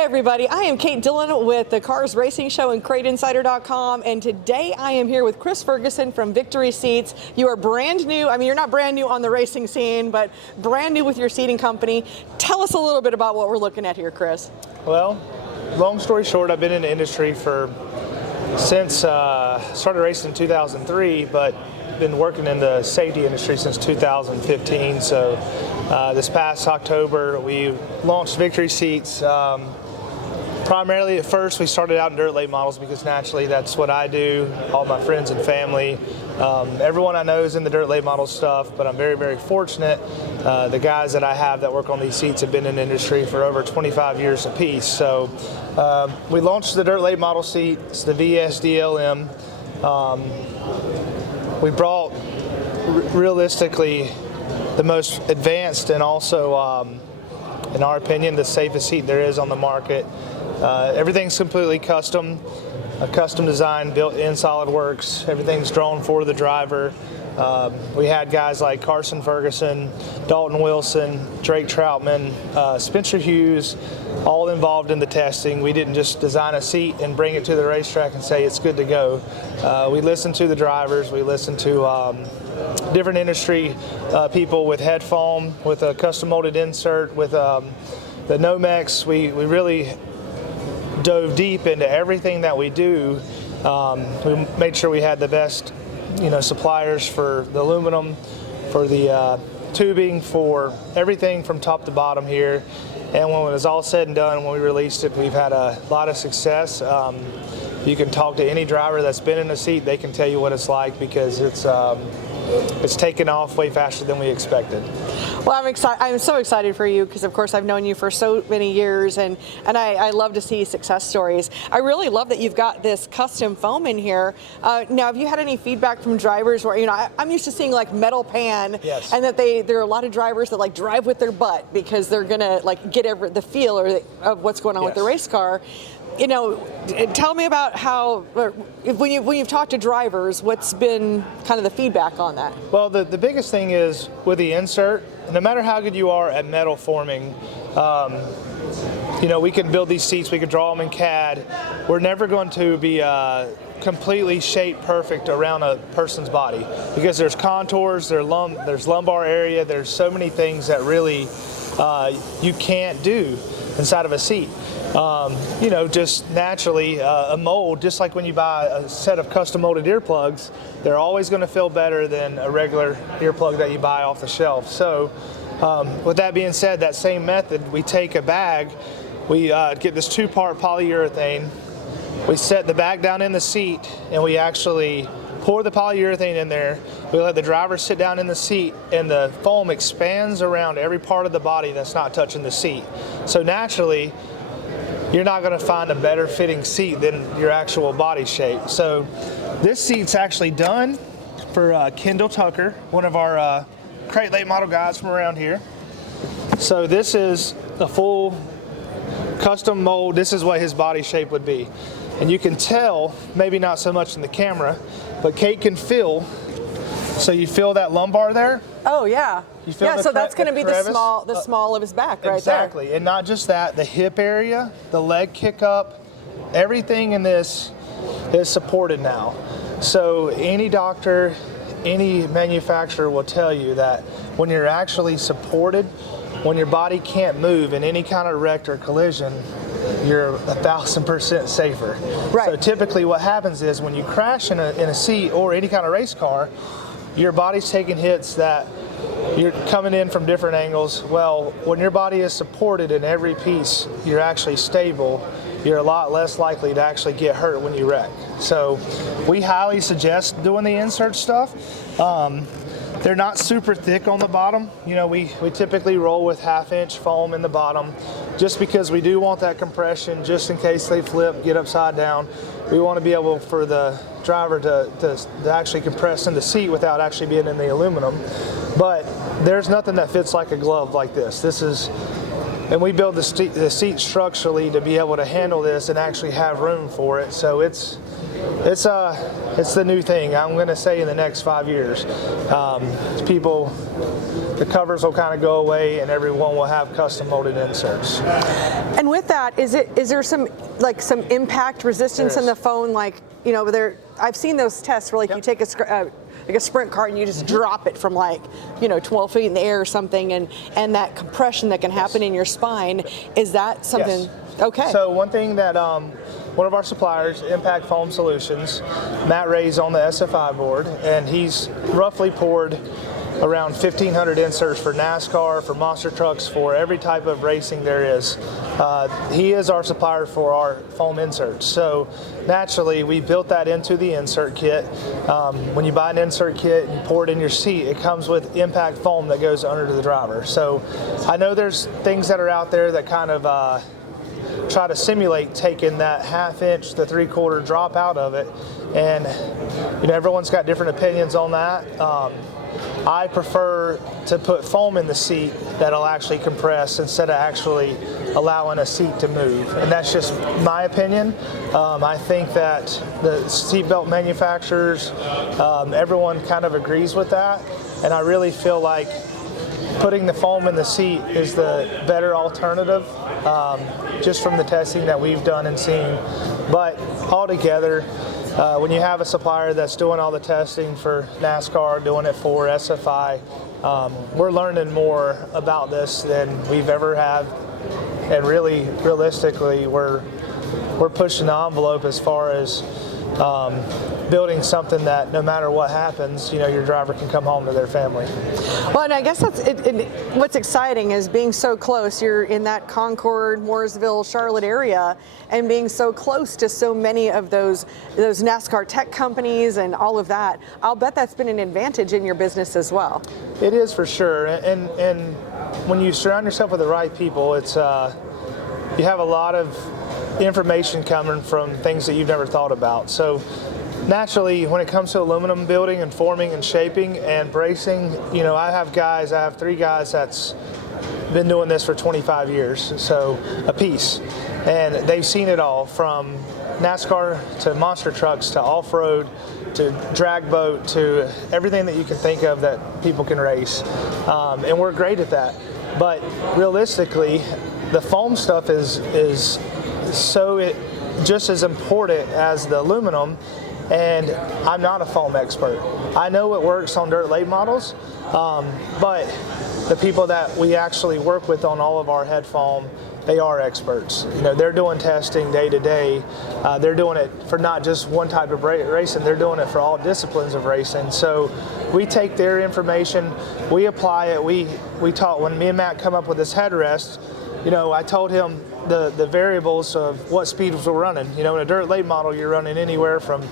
Hey everybody, I am Kate Dillon with the Cars Racing Show and CrateInsider.com, and today I am here with Chris Ferguson from Victory Seats. You are brand new, I mean you're not brand new on the racing scene, but brand new with your seating company. Tell us a little bit about what we're looking at here, Chris. Well, long story short, I've been in the industry since started racing in 2003, but been working in the safety industry since 2015. So this past October, we launched Victory Seats. Primarily at first, we started out in dirt late models because naturally that's what I do, all my friends and family. Everyone I know is in the dirt late model stuff, but I'm very, very fortunate. The guys that I have that work on these seats have been in the industry for over 25 years apiece. So we launched the dirt late model seat. It's the VSDLM. We brought realistically the most advanced and also, in our opinion, the safest seat there is on the market. Everything's completely custom, a custom design built in SolidWorks. Everything's drawn for the driver. We had guys like Ferguson, Dalton Wilson, Drake Troutman, Spencer Hughes, all involved in the testing. We didn't just design a seat and bring it to the racetrack and say it's good to go. We listened to the drivers. We listened to different industry people with head foam, with a custom molded insert, with the Nomex. We really dove deep into everything that we do. We made sure we had the best suppliers for the aluminum, for the tubing, for everything from top to bottom here. And when it was all said and done, when we released it, we've had a lot of success. You can talk to any driver that's been in a seat, they can tell you what it's like, because it's taken off way faster than we expected. Well, I'm so excited for you because, of course, I've known you for so many years, and I love to see success stories. I really love that you've got this custom foam in here. Now, have you had any feedback from drivers where, I'm used to seeing like metal pan, yes, and that there are a lot of drivers that like drive with their butt because they're gonna like get the feel of what's going on, yes, with the race car. Tell me about how, when you've talked to drivers, what's been kind of the feedback on that? Well, the biggest thing is with the insert, no matter how good you are at metal forming, we can build these seats, we can draw them in CAD. We're never going to be completely shaped perfect around a person's body, because there's contours, there's lumbar area, there's so many things that really you can't do inside of a seat. Just naturally, a mold, just like when you buy a set of custom molded earplugs, they're always going to feel better than a regular earplug that you buy off the shelf. So with that being said, that same method, we take a bag, we get this 2-part polyurethane, we set the bag down in the seat, and we actually pour the polyurethane in there. We let the driver sit down in the seat, and the foam expands around every part of the body that's not touching the seat. So naturally, you're not going to find a better fitting seat than your actual body shape. So this seat's actually done for Kendall Tucker, one of our crate late model guys from around here. So this is a full custom mold. This is what his body shape would be. And you can tell, maybe not so much in the camera, but Kate can feel. So you feel that lumbar there? Oh yeah. Yeah, so that's going to be the small of his back right there. Exactly, and not just that, the hip area, the leg kick up, everything in this is supported now. So any doctor, any manufacturer will tell you that when you're actually supported, when your body can't move in any kind of wreck or collision, you're 1,000% safer. Right. So typically what happens is when you crash in a seat or any kind of race car, your body's taking hits that you're coming in from different angles. Well, when your body is supported in every piece, you're actually stable, you're a lot less likely to actually get hurt when you wreck. So we highly suggest doing the insert stuff. They're not super thick on the bottom. We typically roll with 1/2-inch foam in the bottom, just because we do want that compression, just in case they flip, get upside down. We want to be able for the driver to actually compress in the seat without actually being in the aluminum. But there's nothing that fits like a glove like this. And we build the seat structurally to be able to handle this and actually have room for it. So it's It's the new thing. I'm going to say in the next 5 years, the covers will kind of go away, and everyone will have custom molded inserts. And with that, is there some impact resistance in the foam? Like, you know, I've seen those tests where you take a sprint car and you just drop it from 12 feet in the air or something, and that compression that can happen in your spine. Is that something? Yes. Okay. So one thing that one of our suppliers, Impact Foam Solutions, Matt Ray's on the SFI board, and he's roughly poured around 1,500 inserts for NASCAR, for monster trucks, for every type of racing there is. He is our supplier for our foam inserts. So naturally, we built that into the insert kit. When you buy an insert kit and you pour it in your seat, it comes with impact foam that goes under the driver. So I know there's things that are out there that kind of try to simulate taking that 1/2 inch to 3/4 drop out of it, and everyone's got different opinions on that. I prefer to put foam in the seat that'll actually compress instead of actually allowing a seat to move, and that's just my opinion. I think that the seatbelt manufacturers, everyone kind of agrees with that, and I really feel like putting the foam in the seat is the better alternative, just from the testing that we've done and seen. But altogether, when you have a supplier that's doing all the testing for NASCAR, doing it for SFI, we're learning more about this than we've ever had, and really, realistically, we're pushing the envelope as far as building something that no matter what happens, your driver can come home to their family. Well, and I guess that's it. What's exciting is being so close. You're in that Concord, Mooresville, Charlotte area, and being so close to so many of those NASCAR tech companies and all of that. I'll bet that's been an advantage in your business as well. It is for sure, and when you surround yourself with the right people, it's you have a lot of information coming from things that you've never thought about. So naturally, when it comes to aluminum building and forming and shaping and bracing, I have 3 guys that's been doing this for 25 years, so a piece, and they've seen it all from NASCAR to monster trucks to off-road to drag boat to everything that you can think of that people can race, and we're great at that. But realistically, the foam stuff is just as important as the aluminum, and I'm not a foam expert. I know it works on dirt late models, but the people that we actually work with on all of our head foam, they are experts. They're doing testing day to day. They're doing it for not just one type of racing, they're doing it for all disciplines of racing. So we take their information, we apply it. We taught, when me and Matt come up with this headrest, I told him the variables of what speeds we're running. In a dirt late model, you're running anywhere from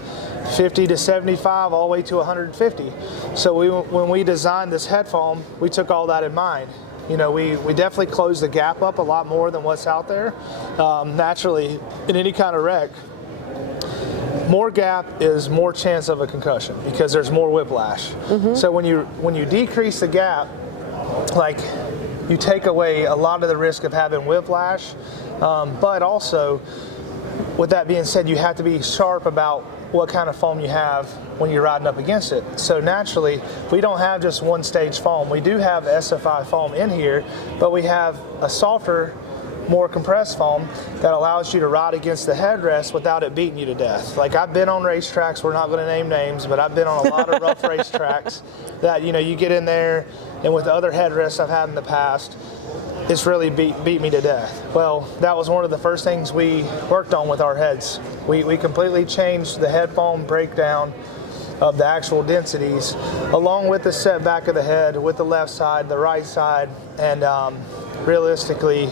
50 to 75 all the way to 150. So when we designed this head foam, we took all that in mind. We definitely closed the gap up a lot more than what's out there. Naturally, in any kind of wreck, more gap is more chance of a concussion because there's more whiplash. Mm-hmm. So when you decrease the gap, you take away a lot of the risk of having whiplash, but also, with that being said, you have to be sharp about what kind of foam you have when you're riding up against it. So naturally, we don't have just one stage foam. We do have SFI foam in here, but we have a softer, more compressed foam that allows you to ride against the headrest without it beating you to death. I've been on racetracks, we're not going to name names, but I've been on a lot of rough racetracks that you get in there, and with the other headrests I've had in the past, it's really beat me to death. Well, that was one of the first things we worked on with our heads. We completely changed the head foam breakdown of the actual densities, along with the setback of the head, with the left side, the right side, and realistically,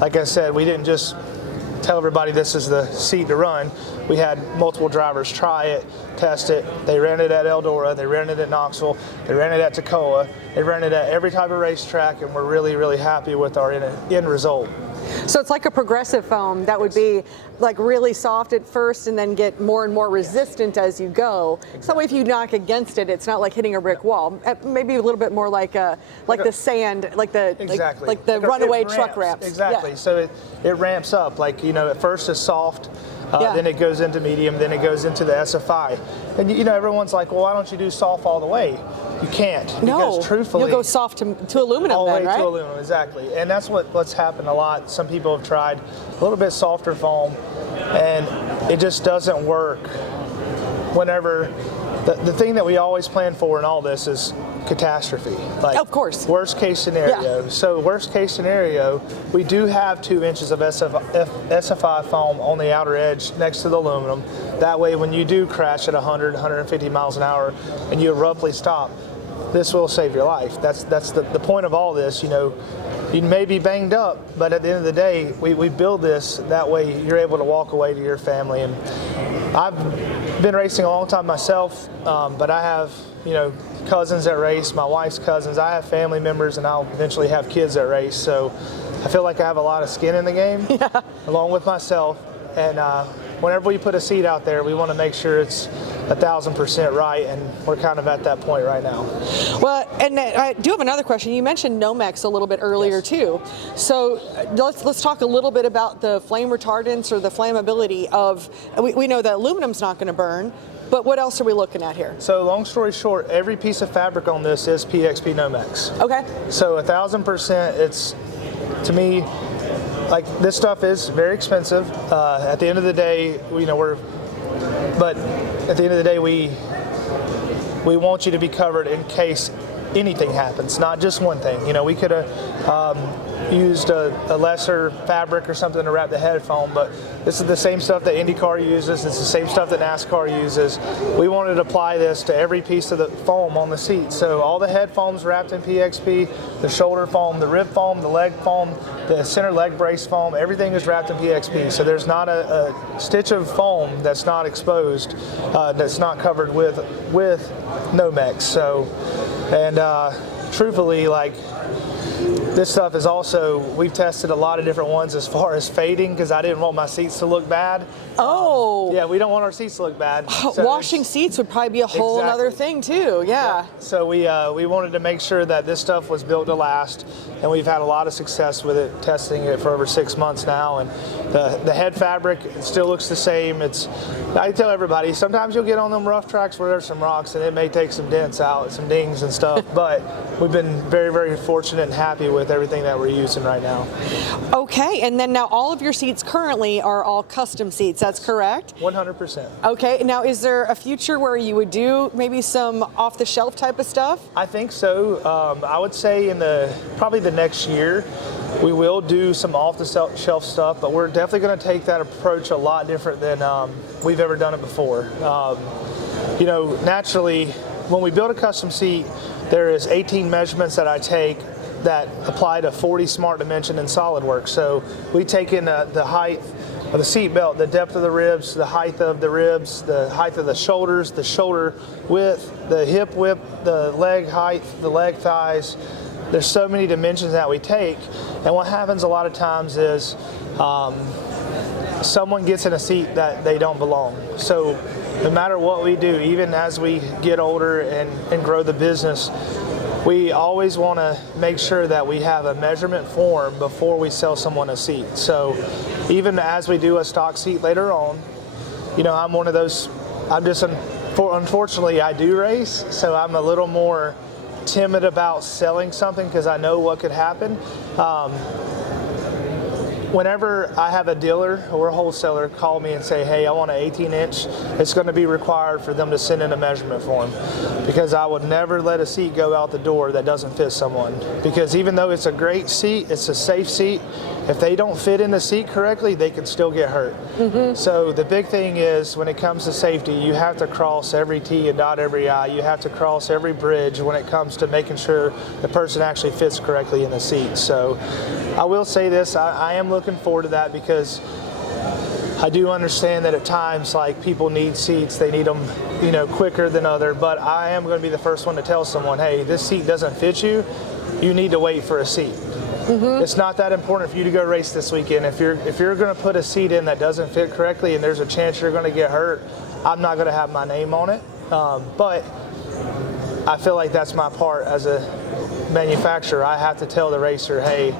like I said, we didn't just tell everybody this is the seat to run. We had multiple drivers try it, test it. They ran it at Eldora, they ran it at Knoxville, they ran it at Toccoa, they ran it at every type of racetrack, and we're really, really happy with our end result. So it's like a progressive foam that would be really soft at first and then get more and more resistant as you go. Exactly. So if you knock against it, it's not like hitting a brick wall. Maybe a little bit more like the sand, exactly. like the runaway truck ramps. Exactly. Yeah. So it ramps up. At first it's soft. Then it goes into medium, then it goes into the SFI. And everyone's like, well, why don't you do soft all the way? You can't. No, because truthfully, you'll go soft to aluminum all the then, way right? to aluminum, exactly. And that's what's happened a lot. Some people have tried a little bit softer foam, and it just doesn't work. Whenever the thing that we always plan for in all this is catastrophe. Like, of course. Worst case scenario. Yeah. So worst case scenario, we do have 2 inches of SFI foam on the outer edge next to the aluminum. That way, when you do crash at 100, 150 miles an hour, and you abruptly stop, this will save your life. That's the point of all this. You may be banged up, but at the end of the day, we build this that way you're able to walk away to your family. And I've been racing a long time myself, but I have cousins that race, my wife's cousins. I have family members, and I'll eventually have kids that race. So I feel like I have a lot of skin in the game, along with myself. And whenever we put a seat out there, we want to make sure it's 1,000% right, and we're kind of at that point right now. Well, and I do have another question. You mentioned Nomex a little bit earlier too. So let's talk a little bit about the flame retardants or the flammability of. We know that aluminum's not going to burn, but what else are we looking at here? So long story short, every piece of fabric on this is PXP Nomex. Okay. So 1,000%. It's, to me, like, this stuff is very expensive. At the end of the day, but at the end of the day, we want you to be covered in case anything happens, not just one thing. We could have used a lesser fabric or something to wrap the head foam, but this is the same stuff that IndyCar uses. It's the same stuff that NASCAR uses. We wanted to apply this to every piece of the foam on the seat. So all the head foam's wrapped in PXP, the shoulder foam, the rib foam, the leg foam, the center leg brace foam, everything is wrapped in PXP. So there's not a stitch of foam that's not exposed, that's not covered with Nomex. So, and truthfully, like, this stuff is also, we've tested a lot of different ones as far as fading, because I didn't want my seats to look bad. Oh. Yeah, we don't want our seats to look bad. So washing seats would probably be a whole other thing too. Yeah. So we wanted to make sure that this stuff was built to last, and we've had a lot of success with it, testing it for over 6 months now. And the head fabric, it still looks the same. I tell everybody, sometimes you'll get on them rough tracks where there's some rocks, and it may take some dents out, some dings and stuff. But we've been very, very fortunate and happy with everything that we're using right now. Okay, and then now all of your seats currently are all custom seats, that's correct? 100%. Okay, now is there a future where you would do maybe some off-the-shelf type of stuff? I think so. I would say in probably the next year, we will do some off-the-shelf stuff, but we're definitely going to take that approach a lot different than we've ever done it before. Naturally, when we build a custom seat, there is 18 measurements that I take that apply to 40 smart dimension in SolidWorks. So we take in the height of the seat belt, the depth of the ribs, the height of the ribs, the height of the shoulders, the shoulder width, the hip width, the leg height, the leg thighs. There's so many dimensions that we take, and what happens a lot of times is someone gets in a seat that they don't belong. So no matter what we do, even as we get older and grow the business, we always want to make sure that we have a measurement form before we sell someone a seat. So even as we do a stock seat later on, I'm one of those, unfortunately I do race, so I'm a little more timid about selling something because I know what could happen. Whenever I have a dealer or a wholesaler call me and say, hey, I want an 18-inch, it's going to be required for them to send in a measurement form, because I would never let a seat go out the door that doesn't fit someone. Because even though it's a great seat, it's a safe seat, if they don't fit in the seat correctly, they can still get hurt. Mm-hmm. So the big thing is, when it comes to safety, you have to cross every T and dot every I. You have to cross every bridge when it comes to making sure the person actually fits correctly in the seat. So I will say this, I am looking forward to that, because I do understand that at times, like, people need seats, they need them, quicker than other, but I am going to be the first one to tell someone, hey, this seat doesn't fit you, you need to wait for a seat. Mm-hmm. It's not that important for you to go race this weekend. If you're going to put a seat in that doesn't fit correctly and there's a chance you're going to get hurt, I'm not going to have my name on it. But I feel like that's my part as a manufacturer. I have to tell the racer, hey,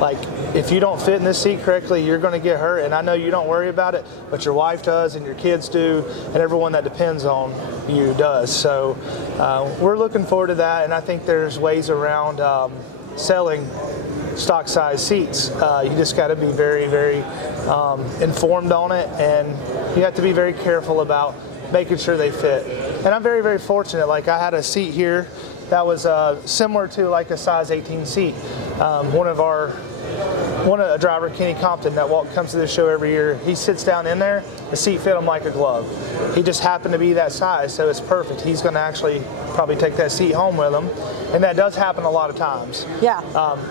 Like, if you don't fit in this seat correctly, you're going to get hurt. And I know you don't worry about it, but your wife does, and your kids do, and everyone that depends on you does. So we're looking forward to that, and I think there's ways around selling stock size seats. You just got to be very, very informed on it, and you have to be very careful about making sure they fit. And I'm very, very fortunate. Like, I had a seat here that was similar to like a size 18 seat. A driver, Kenny Compton, that comes to this show every year, he sits down in there, the seat fit him like a glove. He just happened to be that size, so it's perfect. He's going to actually probably take that seat home with him, and that does happen a lot of times. Yeah.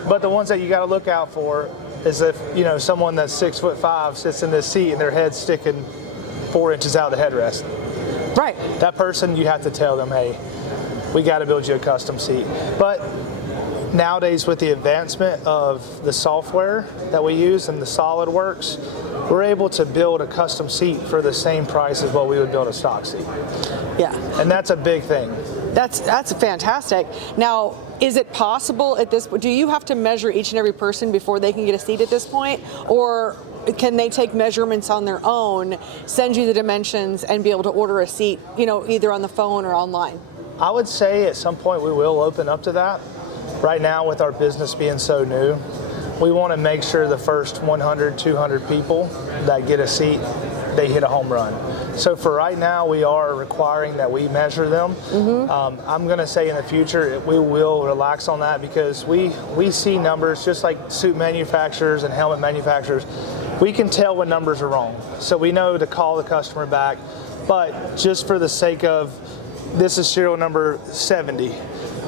But the ones that you got to look out for is if, you know, someone that's 6'5" sits in this seat and their head's sticking 4 inches out of the headrest. Right. That person, you have to tell them, hey, we got to build you a custom seat. But nowadays, with the advancement of the software that we use and the SolidWorks, we're able to build a custom seat for the same price as what we would build a stock seat. Yeah. And that's a big thing. That's fantastic. Now, is it possible at this, do you have to measure each and every person before they can get a seat at this point? Or can they take measurements on their own, send you the dimensions, and be able to order a seat, you know, either on the phone or online? I would say at some point we will open up to that. Right now, with our business being so new, we want to make sure the first 100, 200 people that get a seat, they hit a home run. So for right now, we are requiring that we measure them. Mm-hmm. I'm going to say in the future, we will relax on that, because we see numbers just like suit manufacturers and helmet manufacturers. We can tell when numbers are wrong. So we know to call the customer back. But just for the sake of, this is serial number 70.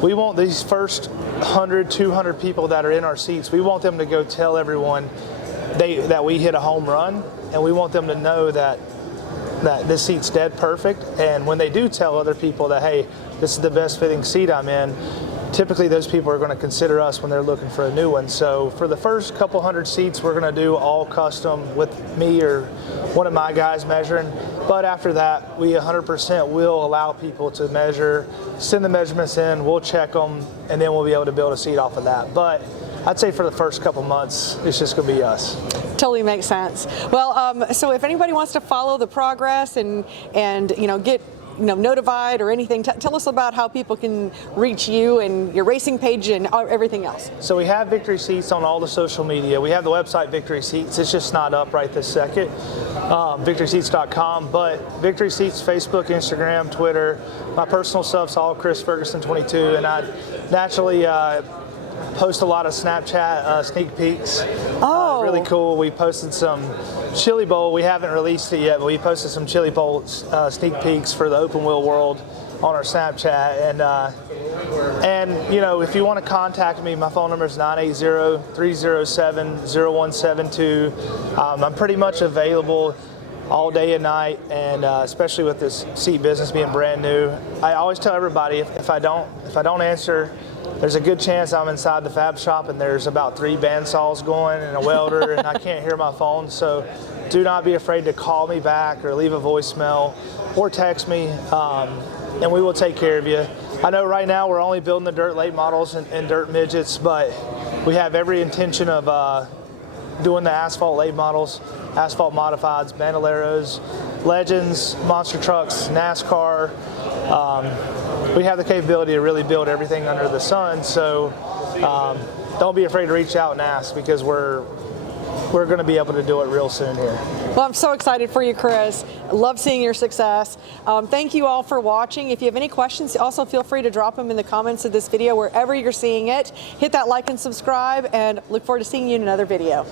We want these first 100, 200 people that are in our seats, we want them to go tell everyone that we hit a home run, and we want them to know that this seat's dead perfect. And when they do tell other people that, hey, this is the best fitting seat I'm in, typically those people are going to consider us when they're looking for a new one. So for the first couple hundred seats, we're going to do all custom with me or one of my guys measuring. But after that, we 100% will allow people to measure, send the measurements in, we'll check them, and then we'll be able to build a seat off of that. But I'd say for the first couple months, it's just going to be us. Totally makes sense. Well, so if anybody wants to follow the progress and you know, get notified or anything, tell us about how people can reach you and your racing page and everything else. So we have Victory Seats on all the social media. We have the website Victory Seats. It's just not up right this second. VictorySeats.com, but Victory Seats, Facebook, Instagram, Twitter. My personal stuff's all Chris Ferguson 22, and I naturally post a lot of Snapchat sneak peeks. Oh, really cool. We posted some Chili Bowl. We haven't released it yet, but we posted some Chili Bowl sneak peeks for the open wheel world on our Snapchat. And you know, if you want to contact me, my phone number is 980-307-0172. I'm pretty much available all day and night, and especially with this seat business being brand new. I always tell everybody, if I don't answer, there's a good chance I'm inside the fab shop and there's about 3 bandsaws going and a welder and I can't hear my phone. So do not be afraid to call me back or leave a voicemail or text me, and we will take care of you. I know right now we're only building the dirt late models and dirt midgets, but we have every intention of doing the asphalt late models, asphalt modifieds, bandoleros, legends, monster trucks, NASCAR. We have the capability to really build everything under the sun, so don't be afraid to reach out and ask, because we're going to be able to do it real soon here. Well, I'm so excited for you, Chris. I love seeing your success. Thank you all for watching. If you have any questions, also feel free to drop them in the comments of this video wherever you're seeing it. Hit that like and subscribe, and look forward to seeing you in another video.